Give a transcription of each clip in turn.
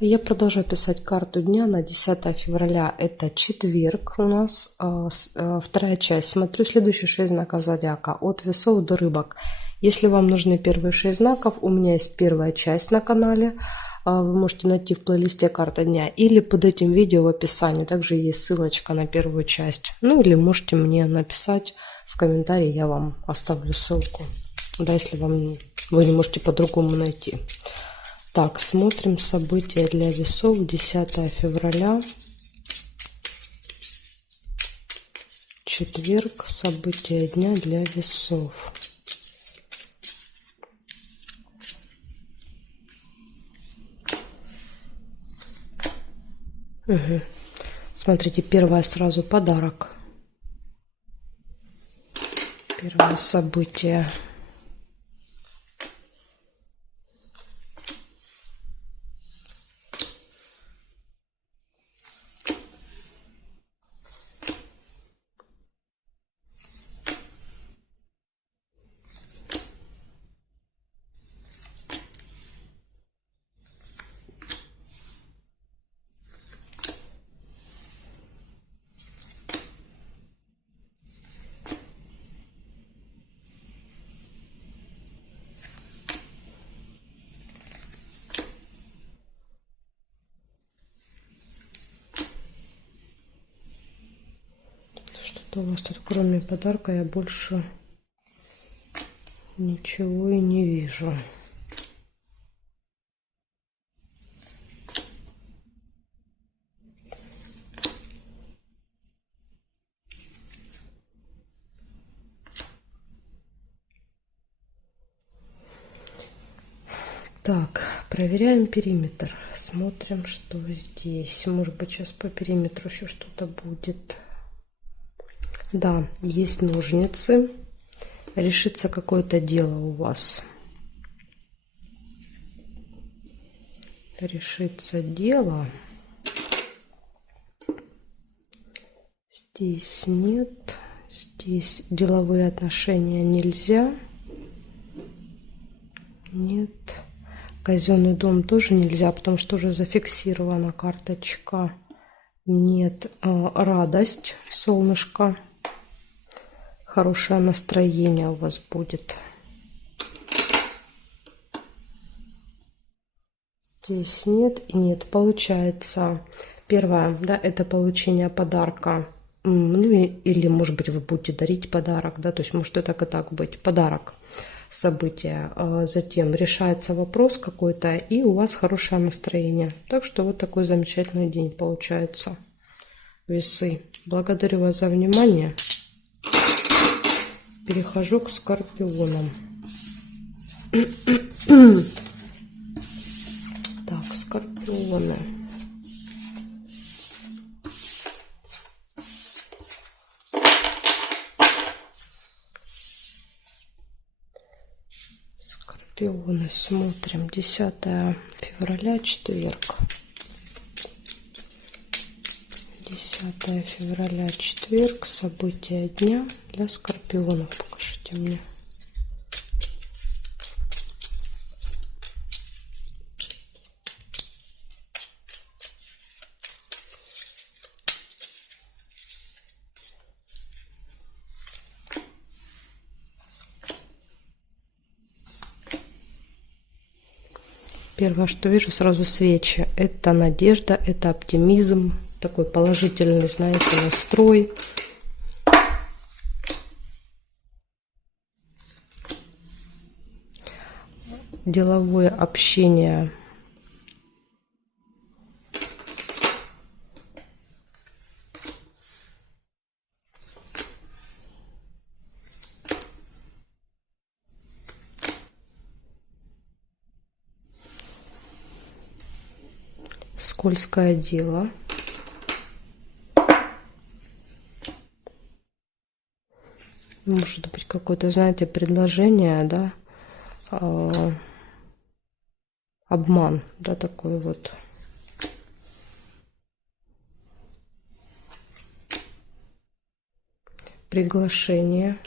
Я продолжаю писать карту дня на 10 февраля. Это четверг у нас. Вторая часть. Смотрю следующие 6 знаков зодиака. От весов до рыбок. Если вам нужны первые 6 знаков, у меня есть первая часть на канале. Вы можете найти в плейлисте «Карта дня» или под этим видео в описании. Также есть ссылочка на первую часть. Ну или можете мне написать в комментарии, я вам оставлю ссылку. Да, если вы не можете по-другому найти. Так, смотрим события для весов. 10 февраля. Четверг. События дня для весов. Угу. Смотрите, первое сразу подарок. Первое событие. Что у вас тут, кроме подарка, я больше ничего и не вижу. Так, проверяем периметр. Смотрим, что здесь. Может быть, сейчас по периметру еще что-то будет. Да, есть ножницы. Решится какое-то дело у вас. Решится дело. Здесь нет. Здесь деловые отношения нельзя. Нет. Казенный дом тоже нельзя, потому что уже зафиксирована карточка. Нет. Радость, солнышко. Хорошее настроение у вас будет. Здесь нет и нет. Получается, первое, да, это получение подарка. Ну, или, может быть, вы будете дарить подарок, да, то есть может и так быть. Подарок, событие. Затем решается вопрос какой-то, и у вас хорошее настроение. Так что вот такой замечательный день получается. Весы. Благодарю вас за внимание. Перехожу к скорпионам. Так, скорпионы. Скорпионы, смотрим. 10 февраля, четверг. 10 февраля, четверг. События дня для скорпионов. Покажите мне. Первое, что вижу, сразу свечи. Это надежда, это оптимизм, такой положительный, знаете, настрой. Деловое общение. Скользкое дело. Может быть, какое-то, знаете, предложение, да, обман, да, такой вот. Приглашение.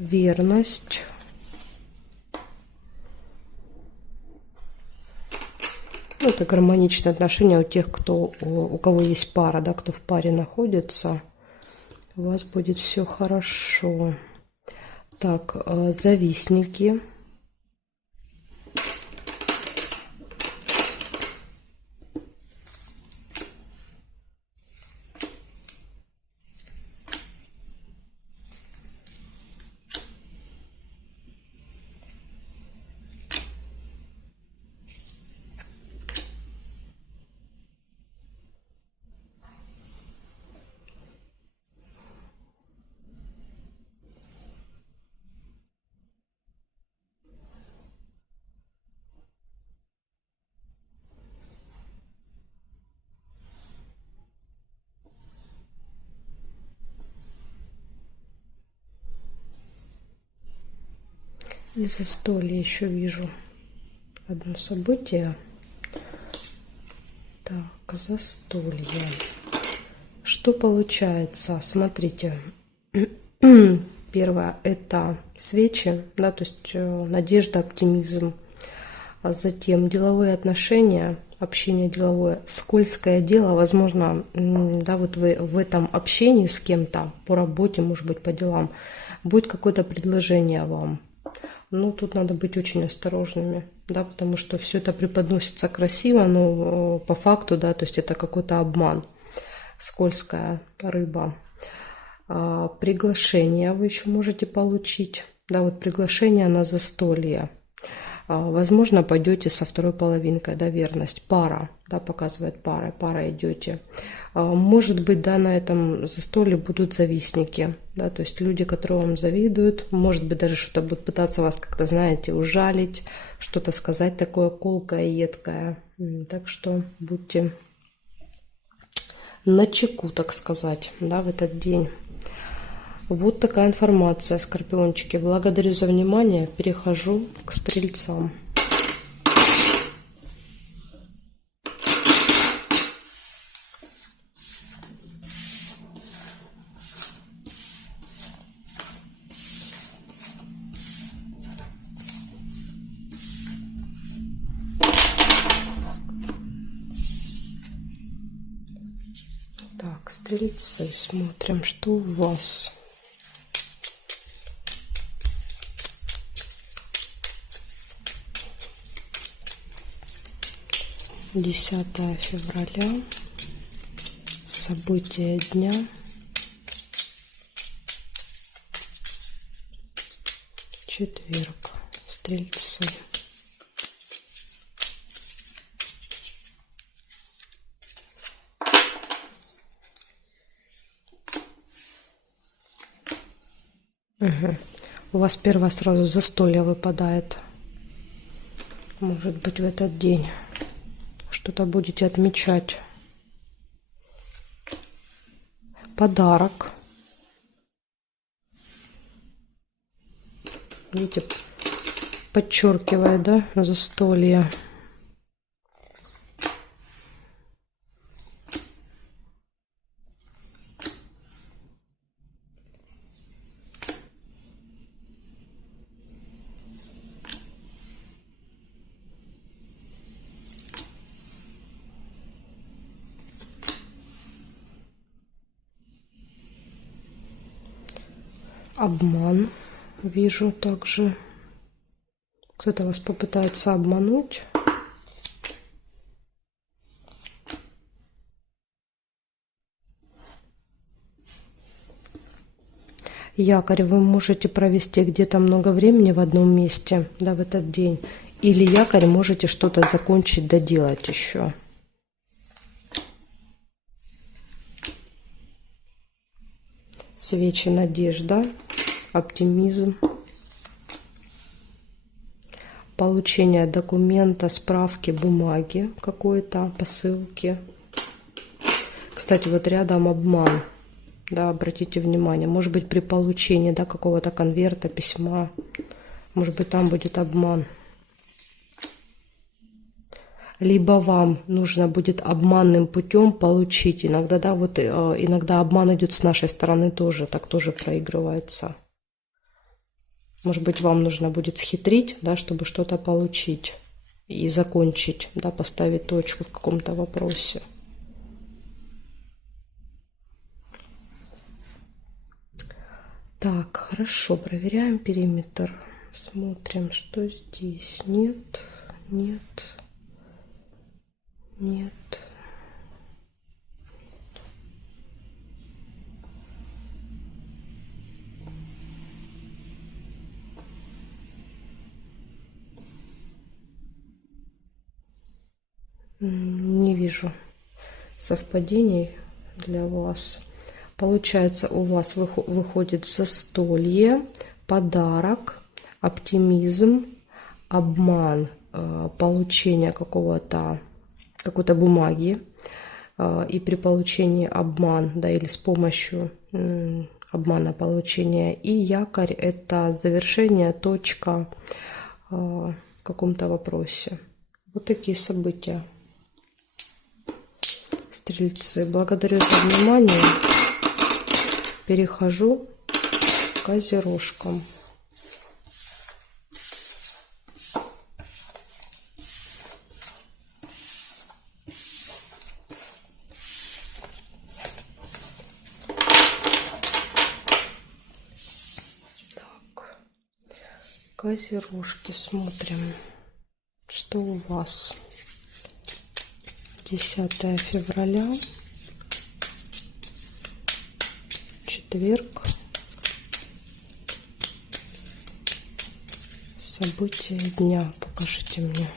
верность. Это гармоничные отношения у тех, у кого есть пара, да, кто в паре находится. У вас будет все хорошо. Так, завистники. И застолье еще вижу. Одно событие. Так, застолье. Что получается? Смотрите. Первое – это свечи, да, то есть надежда, оптимизм. А затем деловые отношения, общение деловое, скользкое дело. Возможно, да, вот вы в этом общении с кем-то по работе, может быть, по делам, будет какое-то предложение вам. Ну, тут надо быть очень осторожными, да, потому что все это преподносится красиво, но по факту, да, то есть это какой-то обман, скользкая рыба. Приглашение вы еще можете получить, да, вот приглашение на застолье. Возможно, пойдете со второй половинкой, да, верность, пара, да, показывает пара идете. Может быть, да, на этом застолье будут завистники, да, то есть люди, которые вам завидуют, может быть, даже что-то будут пытаться вас как-то, знаете, ужалить, что-то сказать такое колкое, едкое. Так что будьте начеку, так сказать, да, в этот день. Вот такая информация, скорпиончики. Благодарю за внимание. Перехожу к стрельцам. Так, стрельцы, смотрим, что у вас. Десятое февраля. События дня. Четверг. Стрельцы. Угу. У вас первое сразу застолье выпадает. Может быть, в этот день что-то будете отмечать. Подарок. Видите, подчеркивает, да, застолье. Обман. Вижу также. Кто-то вас попытается обмануть. Якорь вы можете провести где-то много времени в одном месте, да, в этот день. Или якорь можете что-то закончить, доделать еще. Свечи, надежда, оптимизм. Получение документа, справки, бумаги какой-то, посылки. Кстати, вот рядом обман. Да, обратите внимание. Может быть, при получении, да, какого-то конверта, письма. Может быть, там будет обман. Либо вам нужно будет обманным путем получить. Иногда, да, вот иногда обман идет с нашей стороны тоже. Так тоже проигрывается. Может быть, вам нужно будет схитрить, да, чтобы что-то получить и закончить, да, поставить точку в каком-то вопросе. Так, хорошо, проверяем периметр. Смотрим, что здесь. Нет, нет, нет. Не вижу совпадений для вас. Получается, у вас выходит застолье, подарок, оптимизм, обман, получение какой-то бумаги, и при получении обман, да, или с помощью обмана получения, и якорь — это завершение, точка в каком-то вопросе. Вот такие события, стрельцы. Благодарю за внимание. Перехожу к козерожкам. Так, козерожки, смотрим, что у вас. 10 февраля, четверг. События дня покажите мне.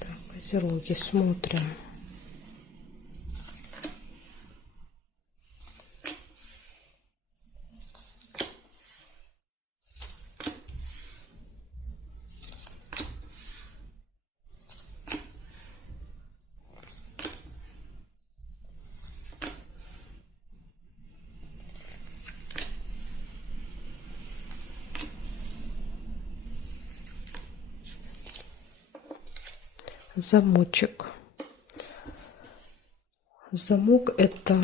Так, козероги, смотрим. Замочек. Замок — это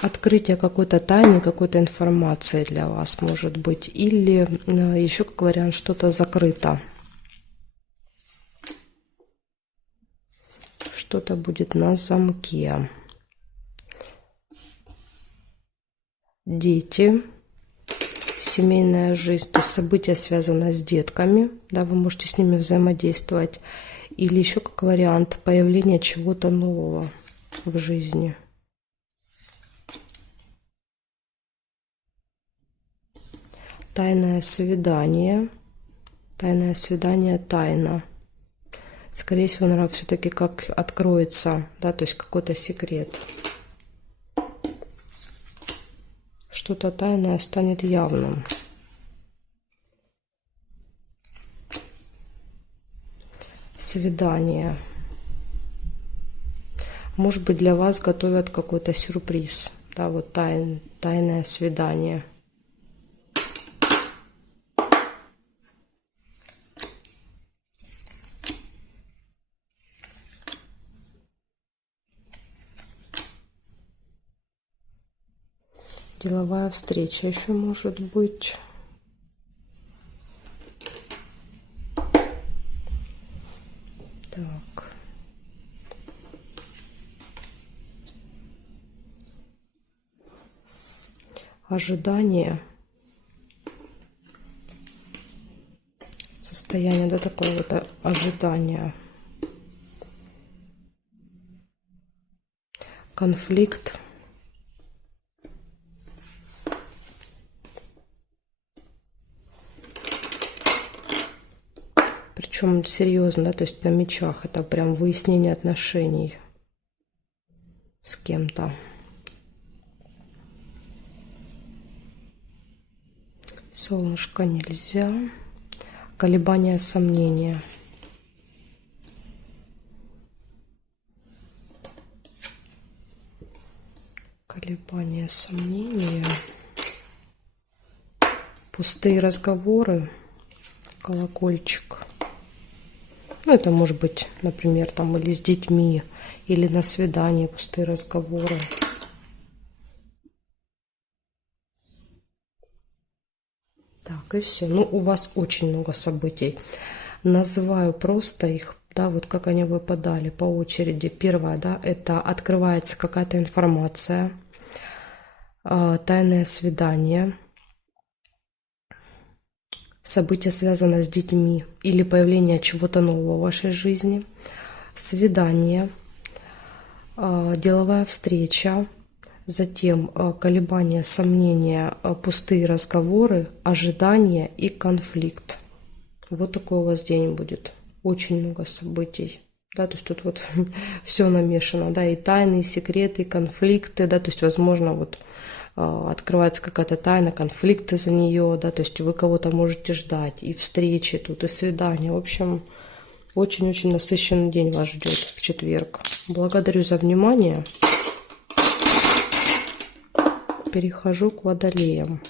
открытие какой-то тайны, какой-то информации для вас, может быть. Или еще, как вариант, что-то закрыто. Что-то будет на замке. Дети. Семейная жизнь. То есть события, связанные с детками. Да, вы можете с ними взаимодействовать. Или еще, как вариант, появление чего-то нового в жизни. Тайное свидание. Тайное свидание, тайна. Скорее всего, наверное, все-таки как откроется, да, то есть какой-то секрет. Что-то тайное станет явным. Свидание. Может быть, для вас готовят какой-то сюрприз. Да, вот тайное свидание. Деловая встреча еще может быть. Так. Ожидание. Состояние, да, такое вот ожидание. Конфликт. Причем серьезно, да, то есть на мечах. Это прям выяснение отношений с кем-то. Солнышко нельзя. Колебания, сомнения. Колебания, сомнения. Пустые разговоры, колокольчик. Ну, это может быть, например, там или с детьми, или на свидании пустые разговоры. Так, и все. Ну, у вас очень много событий. Называю просто их, да, вот как они выпадали по очереди. Первое, да, это открывается какая-то информация, тайное свидание, событие, связанное с детьми или появление чего-то нового в вашей жизни, свидание, деловая встреча, затем колебания, сомнения, пустые разговоры, ожидания и конфликт. Вот такой у вас день будет. Очень много событий. Да, то есть тут вот все намешано, да, и тайны, и секреты, и конфликты, да, то есть, возможно, вот открывается какая-то тайна, конфликты за нее, да, то есть вы кого-то можете ждать, и встречи тут, и свидания. В общем, очень-очень насыщенный день вас ждет в четверг. Благодарю за внимание. Перехожу к водолеям.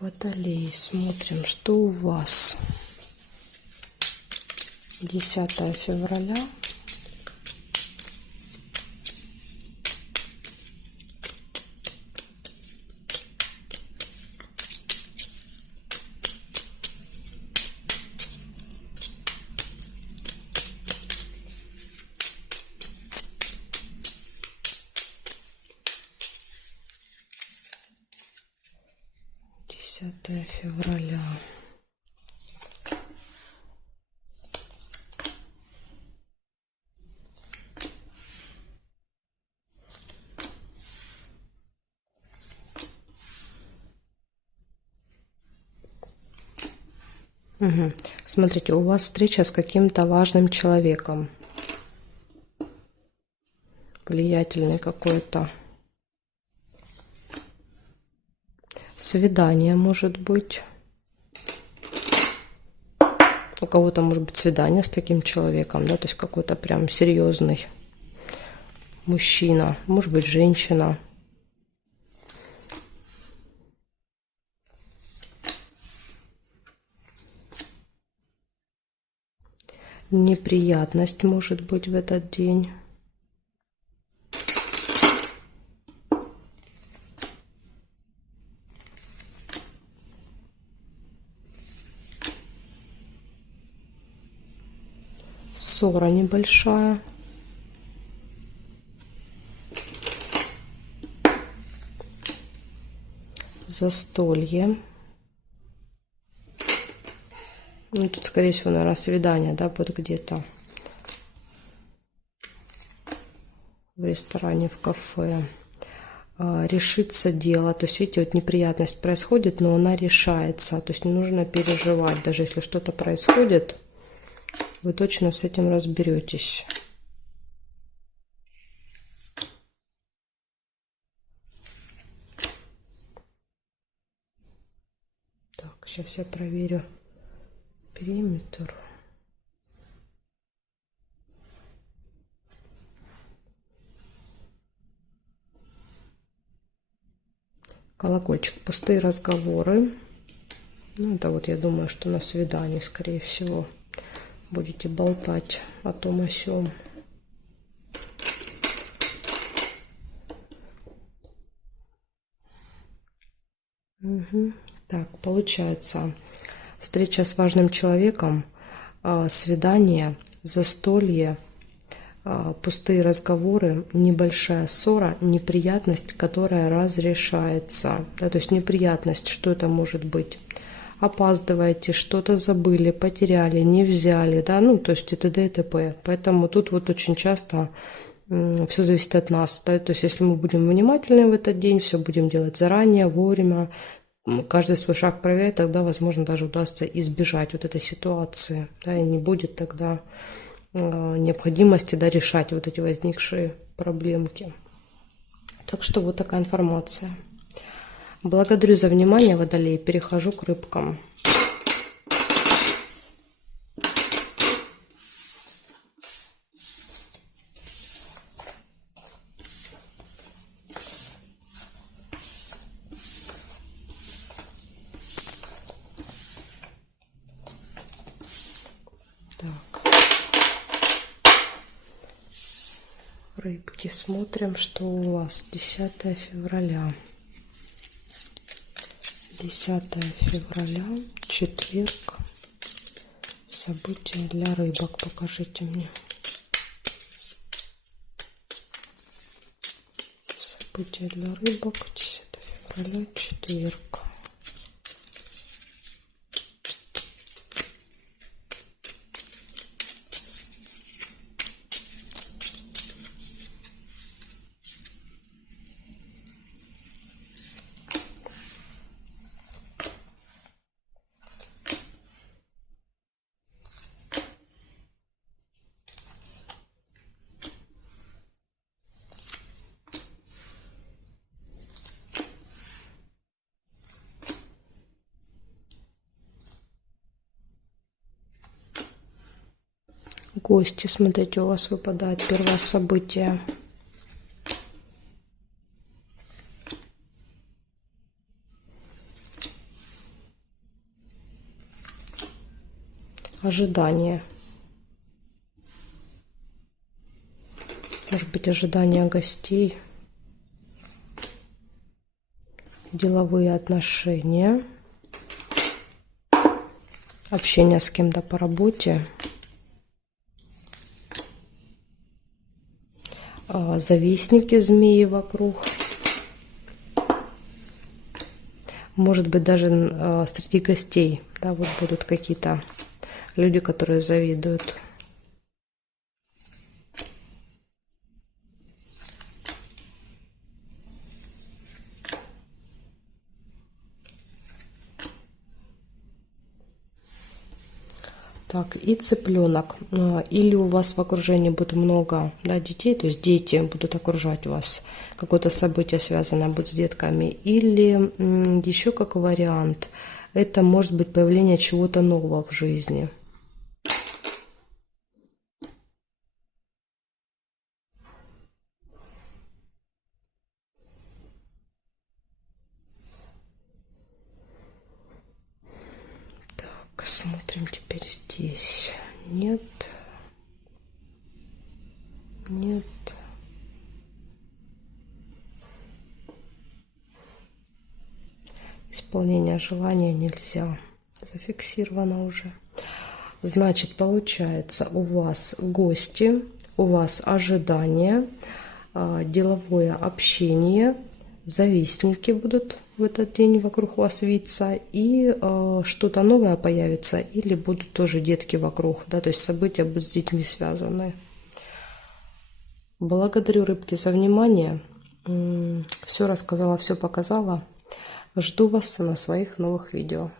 Водолей, смотрим, что у вас. 10 февраля. Февраля. Угу. Смотрите, у вас встреча с каким-то важным человеком. Влиятельный какой-то. Свидание может быть. У кого-то может быть свидание с таким человеком, да, то есть какой-то прям серьезный мужчина, может быть женщина. Неприятность может быть в этот день. Ссора небольшая. Застолье. Ну, тут, скорее всего, наверное, свидание, да, будет где-то в ресторане, в кафе. Решится дело. То есть, видите, вот неприятность происходит, но она решается. То есть, не нужно переживать. Даже если что-то происходит, вы точно с этим разберетесь. Так, сейчас я проверю периметр. Колокольчик. Пустые разговоры. Ну, это вот я думаю, что на свидании, скорее всего, будете болтать о том о сём. Угу. Так, получается, встреча с важным человеком, свидание, застолье, пустые разговоры, небольшая ссора, неприятность, которая разрешается. Да, то есть неприятность, что это может быть? Опаздываете, что-то забыли, потеряли, не взяли, да, ну, то есть и т.д. и т.п. Поэтому тут вот очень часто все зависит от нас, да, то есть если мы будем внимательны в этот день, все будем делать заранее, вовремя, каждый свой шаг проверять, тогда, возможно, даже удастся избежать вот этой ситуации, да, и не будет тогда необходимости, да, решать вот эти возникшие проблемки. Так что вот такая информация. Благодарю за внимание, Водолей. Перехожу к рыбкам. Рыбки, смотрим, что у вас 10 февраля. 10 февраля, четверг. События для рыбок покажите мне. События для рыбок, 10 февраля, четверг. Гости, смотрите, у вас выпадает первое событие. Ожидание. Может быть, ожидание гостей. Деловые отношения. Общение с кем-то по работе. Завистники, змеи вокруг. Может быть, даже среди гостей, да, вот будут какие-то люди, которые завидуют. Так, и цыпленок. Или у вас в окружении будет много, да, детей, то есть дети будут окружать вас, какое-то событие связанное будет с детками. Или еще как вариант, это может быть появление чего-то нового в жизни. Смотрим теперь здесь. Нет. Нет. Исполнение желания нельзя. Зафиксировано уже. Значит, получается, у вас гости, у вас ожидания, деловое общение, завистники будут в этот день вокруг вас виться, и что-то новое появится, или будут тоже детки вокруг, да, то есть события будут с детьми связаны. Благодарю, рыбки, за внимание. Все рассказала, все показала. Жду вас на своих новых видео.